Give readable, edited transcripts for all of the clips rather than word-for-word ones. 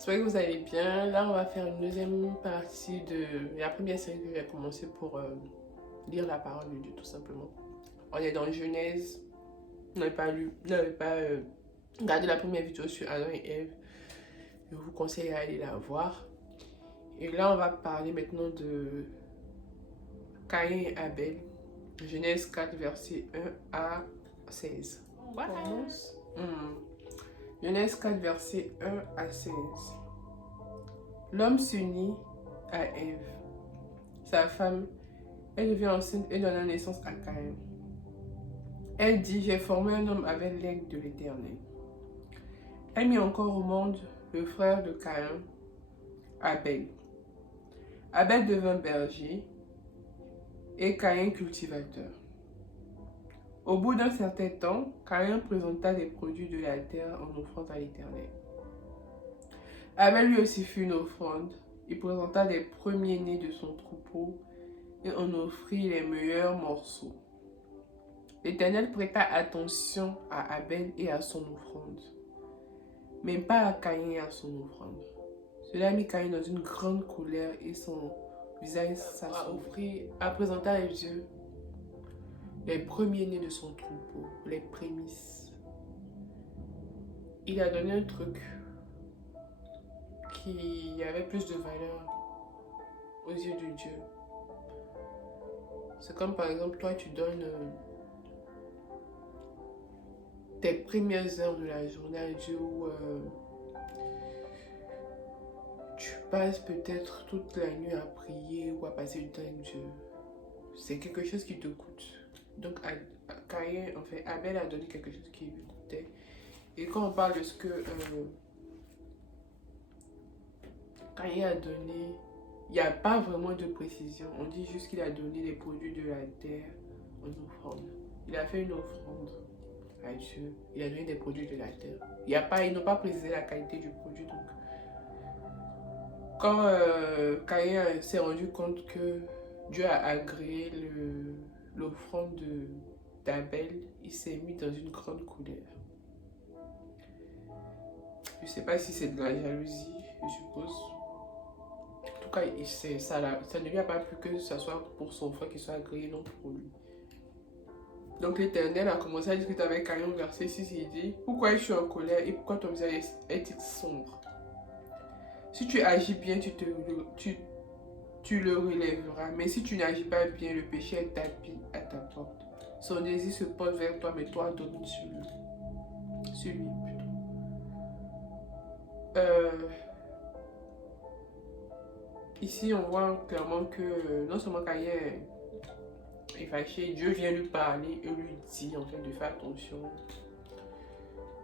J'espère que vous allez bien. Là, on va faire une deuxième partie de la première série que j'ai commencé pour lire la parole de Dieu, tout simplement. On est dans Genèse. On n'avait pas lu, on n'avait pas regardé la première vidéo sur Adam et Ève. Je vous conseille d'aller la voir. Et là, on va parler maintenant de Caïn et Abel. Genèse 4, versets 1 à 16. On commence. Genèse 4, versets 1 à 16. L'homme s'unit à Ève, sa femme. Elle devient enceinte et donna naissance à Caïn. Elle dit: j'ai formé un homme avec l'aigle de l'Éternel. Elle mit encore au monde le frère de Caïn, Abel. Abel devint berger et Caïn cultivateur. Au bout d'un certain temps, Caïn présenta des produits de la terre en offrande à l'Éternel. Abel lui aussi fit une offrande. Il présenta les premiers-nés de son troupeau et en offrit les meilleurs morceaux. L'Éternel prêta attention à Abel et à son offrande, mais pas à Caïn et à son offrande. Cela mit Caïn dans une grande colère et son visage s'assombrit. A présenté à Dieu les premiers-nés de son troupeau, les prémices. Il a donné un truc qui avait plus de valeur aux yeux de Dieu. C'est comme par exemple, toi tu donnes tes premières heures de la journée à Dieu où tu passes peut-être toute la nuit à prier ou à passer du temps avec Dieu. C'est quelque chose qui te coûte. Donc Caïn, en fait, Abel a donné quelque chose qui lui coûtait. Et quand on parle de ce que Caïn a donné, il n'y a pas vraiment de précision. On dit juste qu'il a donné les produits de la terre en offrande. Il a fait une offrande à Dieu. Il a donné des produits de la terre. Ils n'ont pas précisé la qualité du produit. Donc, quand Caïn s'est rendu compte que Dieu a agréé l'offrande d'Abel, il s'est mis dans une grande colère. Je ne sais pas si c'est de la jalousie, je suppose. En tout cas, ça ne lui a pas plu que ce soit pour son frère qu'il soit agréé, non pour lui. Donc l'Éternel a commencé à discuter avec Caïn au verset 6. Il dit: pourquoi je suis en colère et pourquoi ton visage est-il sombre? Si tu agis bien, tu le relèveras. Mais si tu n'agis pas bien, le péché est tapis à ta porte. Son désir se porte vers toi, mais toi domine sur lui. Ici, on voit clairement que non seulement Caïn est fâché, Dieu vient lui parler et lui dit en fait de faire attention.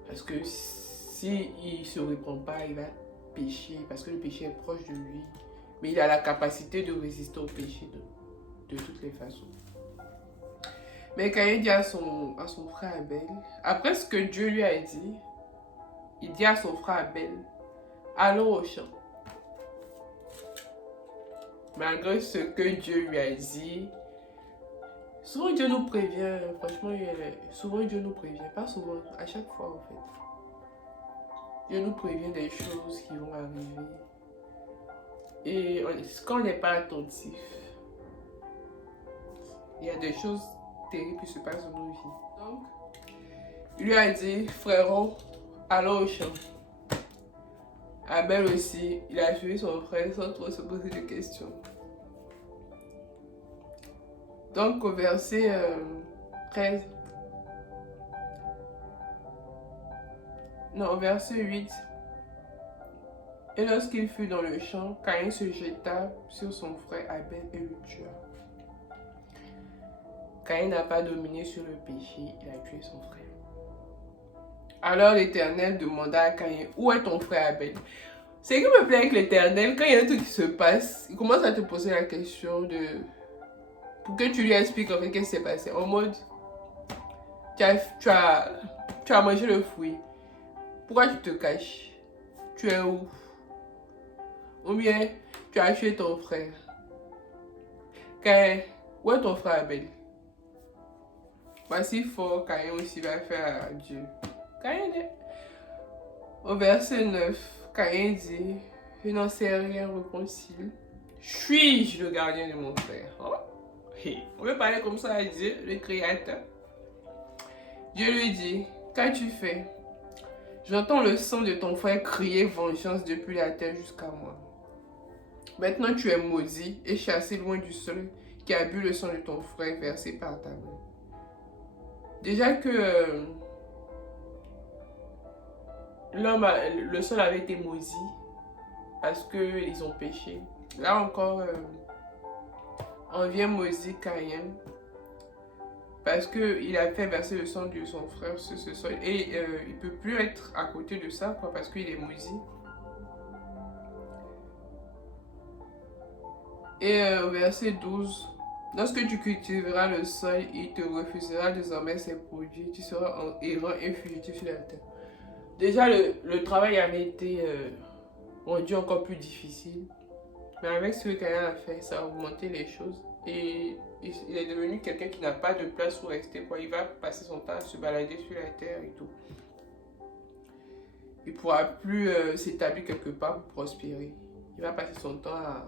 Parce que s'il ne se reprend pas, il va pécher, parce que le péché est proche de lui. Mais il a la capacité de résister au péché de toutes les façons. Mais Caïn dit à son frère Abel, après ce que Dieu lui a dit, il dit à son frère Abel: allons au champ. Malgré ce que Dieu lui a dit, souvent Dieu nous prévient, franchement, souvent Dieu nous prévient, pas souvent, à chaque fois en fait. Dieu nous prévient des choses qui vont arriver. Et quand on n'est pas attentif, il y a des choses terribles qui se passent dans nos vies. Donc, il lui a dit: frérot, allons au champ. Abel aussi, il a suivi son frère sans trop se poser de questions. Donc au verset 13, non, au verset 8, et lorsqu'il fut dans le champ, Caïn se jeta sur son frère Abel et le tua. Caïn n'a pas dominé sur le péché, il a tué son frère. Alors l'Éternel demanda à Caïn: où est ton frère Abel? Ce qui me plaît avec l'Éternel, quand il y a un truc qui se passe, il commence à te poser la question pour que tu lui expliques en fait qu'est-ce qui s'est passé. En mode, tu as mangé le fruit. Pourquoi tu te caches? Tu es où? Ou bien, tu as tué ton frère. Caïn, où est ton frère Abel? Voici fort, Caïn aussi va faire à Dieu. Caïn est... Au verset 9, Caïn dit, je n'en sais rien, répond-il. Suis-je le gardien de mon frère? Oh. Hey. On veut parler comme ça à Dieu, le Créateur. Dieu lui dit, qu'as-tu fait? J'entends le sang de ton frère crier vengeance depuis la terre jusqu'à moi. Maintenant tu es maudit et chassé loin du sol qui a bu le sang de ton frère versé par ta main. Déjà que le sol avait été maudit parce qu'ils ont péché. Là encore, on vient maudire Caïn parce qu'il a fait verser le sang de son frère sur ce sol et il ne peut plus être à côté de ça quoi, parce qu'il est maudit. Et au verset 12, lorsque tu cultiveras le sol, il te refusera désormais ses produits, tu seras errant et fugitif sur la terre. Déjà, le travail avait été rendu encore plus difficile. Mais avec ce que Caïn a fait, ça a augmenté les choses. Et il est devenu quelqu'un qui n'a pas de place où rester, quoi. Il va passer son temps à se balader sur la terre et tout. Il ne pourra plus s'établir quelque part pour prospérer. Il va passer son temps à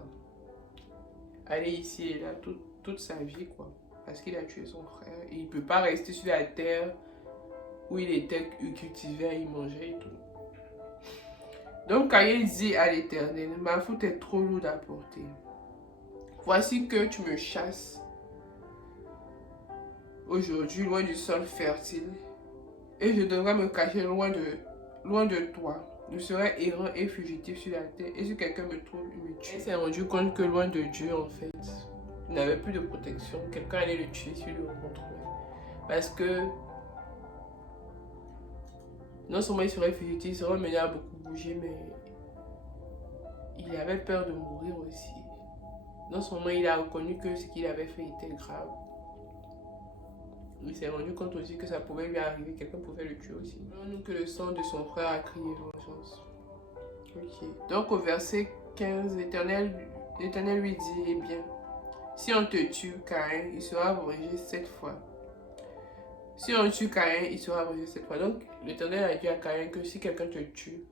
aller ici et là toute sa vie, quoi. Parce qu'il a tué son frère. Et il ne peut pas rester sur la terre où il était cultivé, il mangeait et tout. Donc Caïn dit à l'Éternel, ma faute est trop lourde à porter. Voici que tu me chasses aujourd'hui loin du sol fertile et je devrais me cacher loin de toi. Je serai errant et fugitif sur la terre et si quelqu'un me trouve, il me tue. Il s'est rendu compte que loin de Dieu, en fait, il n'avait plus de protection. Quelqu'un allait le tuer s'il le rencontrait. Parce que non seulement il serait fugitif, il serait mené à beaucoup bouger, mais il avait peur de mourir aussi. Non seulement il a reconnu que ce qu'il avait fait était grave, il s'est rendu compte aussi que ça pouvait lui arriver, quelqu'un pouvait le tuer aussi. Nous que le sang de son frère a crié vengeance. Ok. Donc au verset 15, l'Éternel lui dit, eh bien, si on te tue, Caïn, il sera vengé 7 fois. Si on tue Caïn, il sera vengé 7 fois. Donc l'Éternel a dit à Caïn que si quelqu'un te tue,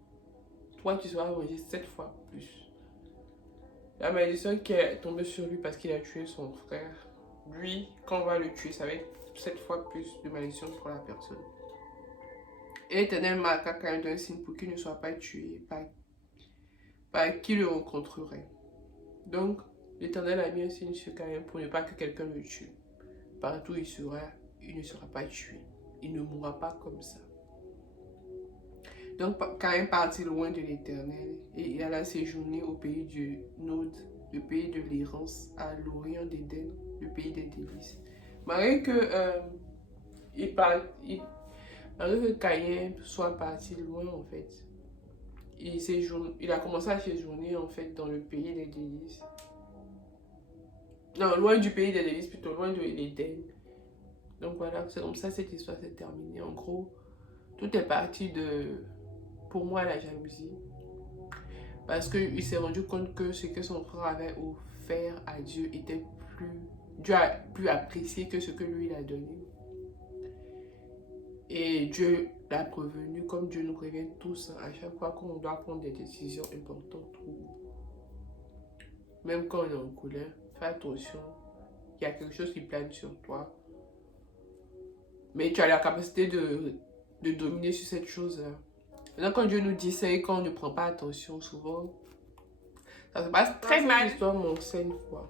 toi tu seras vengé 7 fois plus. La malédiction qui est tombée sur lui parce qu'il a tué son frère, lui, quand on va le tuer, ça va être 7 fois plus de malédiction pour la personne. Et l'Éternel marqua Caïn d'un signe pour qu'il ne soit pas tué par qui le rencontrerait. Donc, l'Éternel a mis un signe sur Caïn pour ne pas que quelqu'un le tue. Partout où il ne sera pas tué. Il ne mourra pas comme ça. Donc, Caïn partit loin de l'Éternel et il alla séjourner au pays du Nod, le pays de l'errance, à l'orient d'Éden, le pays des délices. Malgré que Caïn soit parti loin, en fait, il a commencé à séjourner en fait dans le pays des délices. Non, loin du pays des délices, plutôt loin de l'Éden. Donc voilà, c'est comme ça cette histoire s'est terminée. En gros, tout est parti de, pour moi, la jalousie. Parce qu'il s'est rendu compte que ce que son frère avait offert à Dieu était Dieu a plus apprécié que ce que lui il a donné. Et Dieu l'a prévenu, comme Dieu nous prévient tous, à chaque fois qu'on doit prendre des décisions importantes, ou même quand on est en colère, fais attention, il y a quelque chose qui plane sur toi. Mais tu as la capacité de dominer sur cette chose-là. Maintenant, quand Dieu nous dit ça et quand on ne prend pas attention, souvent, ça se passe très mal. Cette histoire m'enseigne quoi?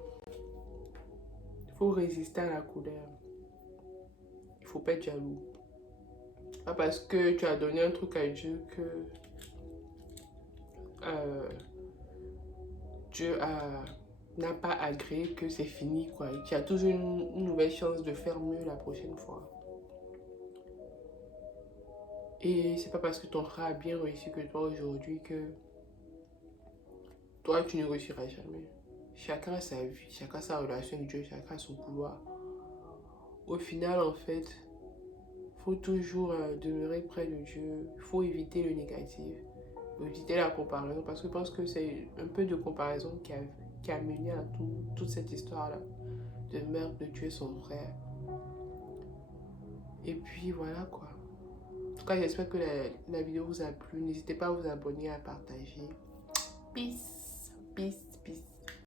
Il faut résister à la colère. Il ne faut pas être jaloux. Pas parce que tu as donné un truc à Dieu que Dieu n'a pas agréé que c'est fini, quoi. Tu as toujours une nouvelle chance de faire mieux la prochaine fois. Et c'est pas parce que ton frère a bien réussi que toi aujourd'hui que toi tu ne réussiras jamais. Chacun a sa vie, chacun a sa relation avec Dieu, chacun a son pouvoir. Au final, en fait, il faut toujours demeurer près de Dieu. Il faut éviter le négatif, éviter la comparaison, parce que je pense que c'est un peu de comparaison qui a mené à toute cette histoire-là de meurtre, de tuer son frère. Et puis voilà quoi. En tout cas, j'espère que la vidéo vous a plu. N'hésitez pas à vous abonner, à partager. Peace!